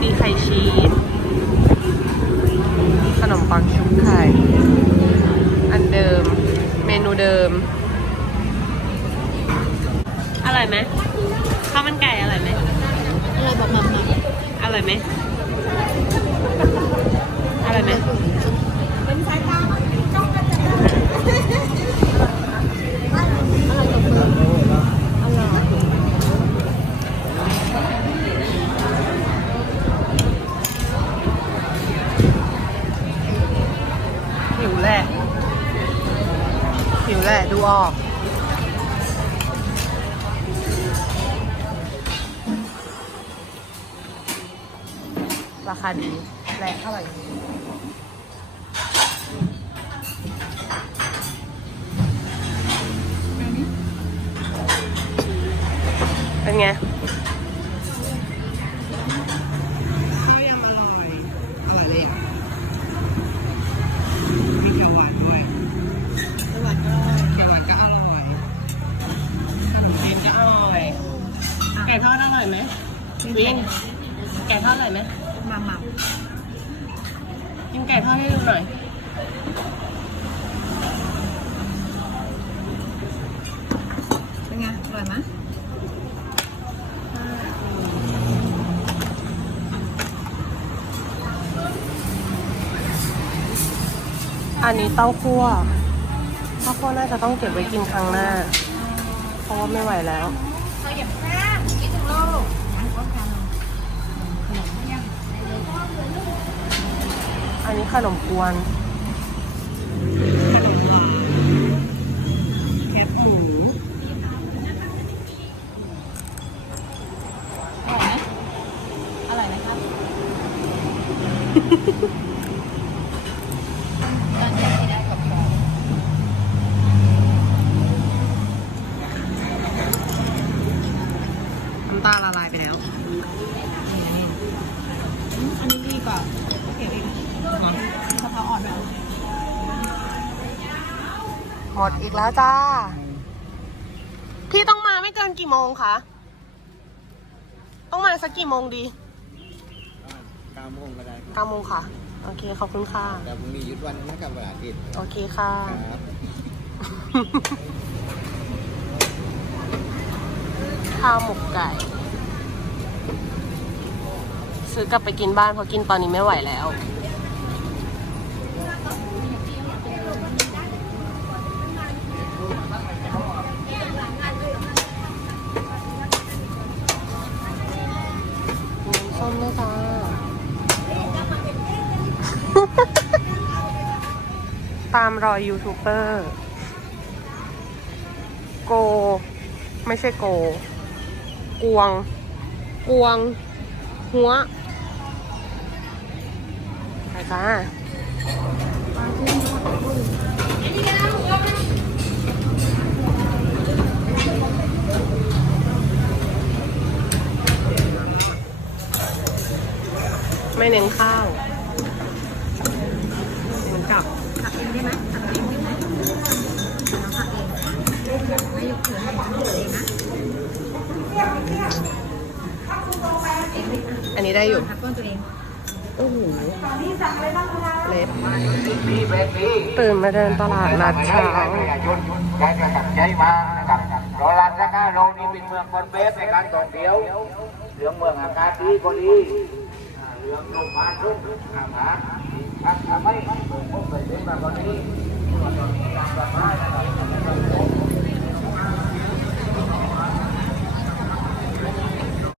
ตีไข่ชีส ขนมปังชุบไข่ อันเดิม เมนูเดิม อร่อยไหมข้าวมันไก่อร่อยไหมอะไรบอกมามาอร่อยไหมอร่อยไหม เป็นสายตาจ้องกันจะได้อะไรกับมืออร่อย หิวแหละ หิวแหละดูออก ราคาดีแรงเท่าไหร่เป็นไง ก่ทอดอร่อยไหมวิ่งไก่ทอดอร่อยไหมมามากินไก่ทอดให้ดูหน่อยเป็นไงอร่อยไหมอันนี้เต้าคั่วเต้าคั่วน่าจะต้องเก็บไว้กินครั้งหน้า เพราะว่าไม่ไหวแล้ว เราอย่าแพ้คิดถึงโลกงั้นก็ทำขนมยังอันนี้ขนมกวนขนมหวานแคบหมูอร่อยไหมอร่อยไหมครับตอนนี้ไม่ได้กับของ น้ำตาละลายไป แล้วอันนี้ดีกว่าเขียวอีกมะพร้าวอ่อนแบบหมดอีกแล้วจ้า พี่ต้องมาไม่เกินกี่โมงคะ ต้องมาสักกี่โมงดีเก้าโมงก็ได้ครับเก้าโมงค่ะ โอเค ขอบคุณค่ะ แต่พรุ่งนี้หยุดวันนึงกับเวลาอาทิตย์ โอเคค่ะครับข้าวหมกไก่ ซื้อกลับไปกินบ้านเพราะกินตอนนี้ไม่ไหวแล้วน้ำส้มนะจ๊ะตามรอยยูทูบเบอร์โก ไม่ใช่โก กวง กวง หัว ไปจ้าไม่เน้นข้าวเหมือนกับผักเองได้ไหมผักเองได้ไหมเราผักเองไม่ยกถือให้ผักเองนะอันนี้ได้อยู่ผักก้อนตัวเอง โอ้โหเล็บตื่นมาเดินตลาดนัดเช้าชนใจกระตับใจมานะครับโรลันสักเรานี่เป็นเมืองคนเบสในการท่องเที่ยวเรื่องเมืองอากาศดีก็ดีอ่าเรื่องลมพัดรุ่งอาหารพักทำให้ผมเคยเป็นมาก่อนนี้ตอนนี้